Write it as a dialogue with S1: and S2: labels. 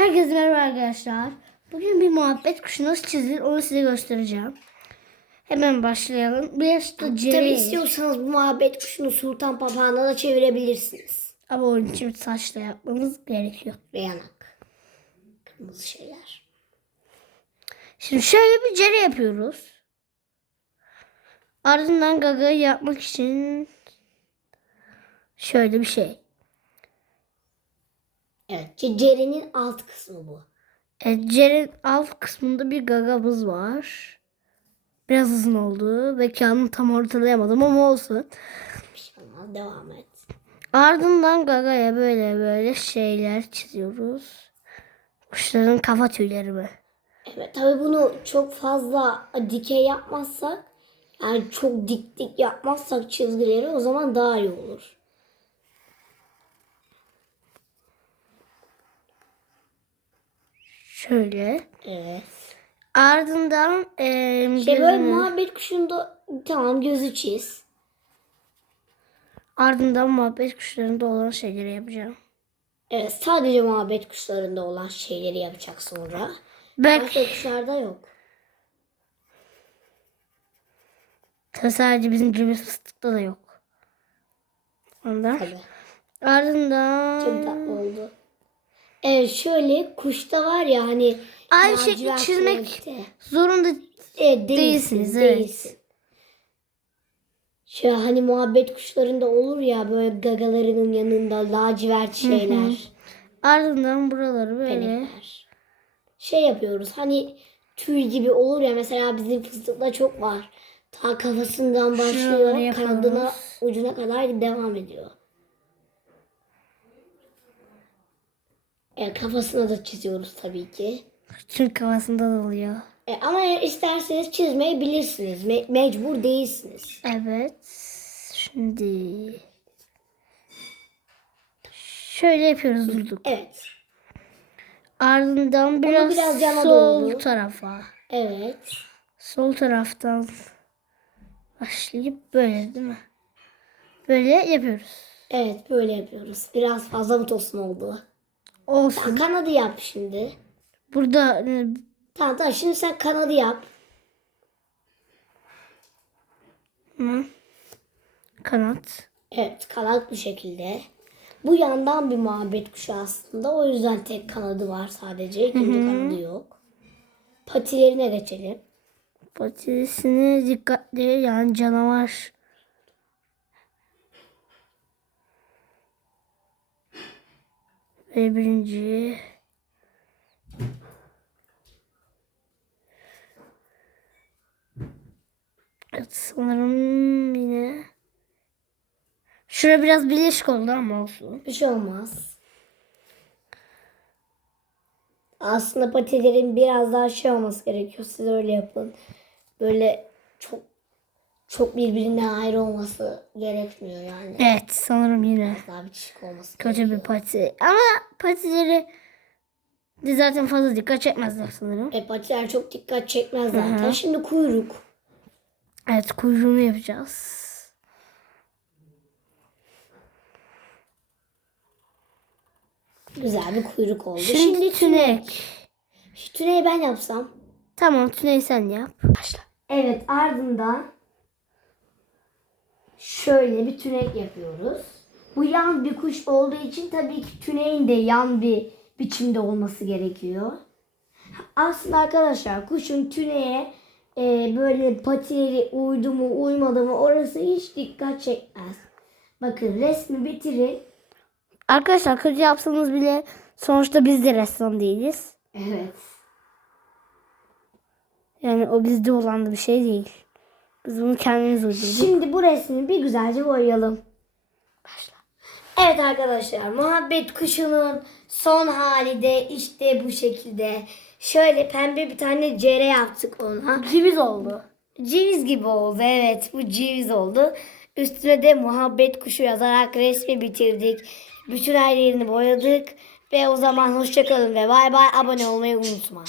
S1: Herkese merhaba arkadaşlar. Bugün bir muhabbet kuşu nasıl çizilir onu size göstereceğim. Hemen başlayalım. Biraz da
S2: Tabii
S1: Jerry.
S2: istiyorsanız bu muhabbet kuşunu sultan papağanına da çevirebilirsiniz.
S1: Ama onun için saçla yapmamız gerekiyor.
S2: Ve yanak. Kırmızı şeyler.
S1: Şimdi şöyle bir Jerry yapıyoruz. Ardından gagayı yapmak için şöyle bir şey.
S2: Evet. Cere'nin alt kısmı bu.
S1: Evet, Jerry'nin alt kısmında bir gagamız var. Biraz uzun oldu ve kağıdını tam ortalayamadım ama olsun.
S2: Bir şey olmaz. Devam et.
S1: Ardından gagaya böyle böyle şeyler çiziyoruz. Kuşların kafa tüyleri mi?
S2: Evet. Tabii bunu çok fazla dikey yapmazsak yani çok dik dik yapmazsak çizgileri o zaman daha iyi olur.
S1: Şöyle.
S2: Evet.
S1: Ardından eee
S2: Şey böyle
S1: gözünü-
S2: muhabbet kuşunda tamam gözü çiz.
S1: ardından muhabbet kuşlarında olan şeyleri yapacağım.
S2: Evet sadece muhabbet kuşlarında olan şeyleri yapacak sonra.
S1: Belki
S2: Başka kuşlarda yok.
S1: sadece bizim ceviz fıstıkta da yok. Ondan.
S2: Tabii.
S1: Ardından
S2: Çok tatlı oldu. Evet şöyle kuşta var ya hani
S1: Aynı
S2: lacivert
S1: şekli çizmek
S2: renkte.
S1: zorunda
S2: Evet,
S1: Değilsiniz,
S2: değilsiniz,
S1: evet.
S2: değilsin. Şu hani muhabbet kuşlarında olur ya böyle gagalarının yanında lacivert şeyler.
S1: ardından buraları böyle
S2: Penekler. Şey yapıyoruz hani tüy gibi olur ya mesela bizim fıstıkta çok var. Ta kafasından başlıyor
S1: yapıyoruz.
S2: kanadına ucuna kadar devam ediyor. Evet, kafasına da çiziyoruz tabii ki.
S1: çünkü kafasında da oluyor.
S2: E, ama eğer isterseniz çizmeyi bilirsiniz. Me- mecbur değilsiniz.
S1: Evet. Şimdi şöyle yapıyoruz durduk.
S2: Evet.
S1: Ardından biraz,
S2: biraz yana
S1: sol
S2: doğru.
S1: tarafa.
S2: Evet.
S1: Sol taraftan başlayıp böyle değil mi? Böyle yapıyoruz.
S2: Evet böyle yapıyoruz. Biraz fazla mı tosun oldu?
S1: Olsun.
S2: Kanadı yap şimdi.
S1: Burada e,
S2: Tamam tamam şimdi sen kanadı yap.
S1: hı, kanat.
S2: Evet kanat bu şekilde. Bu yandan bir muhabbet kuşu aslında. O yüzden tek kanadı var sadece. İkinci kanadı yok. Patilerine geçelim.
S1: Patisini dikkatli yani canavar. Ve birinci. Evet sanırım yine. Şura biraz birleşik oldu ama olsun.
S2: Bir şey olmaz. Aslında patilerin biraz daha şey olması gerekiyor. Siz öyle yapın. Böyle çok çok birbirinden ayrı olması gerekmiyor yani.
S1: Evet sanırım yine.
S2: Daha bir çizik olması
S1: Kötü
S2: gerekiyor.
S1: bir pati. Ama patileri de zaten fazla dikkat çekmezler sanırım.
S2: E, patiler çok dikkat çekmez zaten. Şimdi kuyruk.
S1: Evet kuyruğunu yapacağız.
S2: Güzel bir kuyruk oldu.
S1: Şimdi,
S2: Şimdi,
S1: tünek.
S2: Şu tüneyi ben yapsam.
S1: Tamam tüneyi sen yap. Başla.
S2: Evet ardından şöyle bir tünek yapıyoruz. Bu yan bir kuş olduğu için tabii ki tüneyin de yan bir biçimde olması gerekiyor. Aslında arkadaşlar kuşun tüneye e, böyle patileri uydu mu uymadı mı orası hiç dikkat çekmez. Bakın resmi bitirin.
S1: Arkadaşlar kötü yapsanız bile sonuçta biz de ressam değiliz.
S2: Evet.
S1: Yani o bizde olan da bir şey değil. Biz bunu kendimiz uydurduk.
S2: Şimdi bu resmi bir güzelce boyayalım. Başla. Evet arkadaşlar muhabbet kuşunun son hali de işte bu şekilde. Şöyle pembe bir tane cere yaptık ona.
S1: Ceviz oldu.
S2: Ceviz gibi oldu evet bu ceviz oldu. Üstüne de muhabbet kuşu yazarak resmi bitirdik. Bütün her yerini boyadık. Ve o zaman hoşçakalın ve bay bay abone olmayı unutma.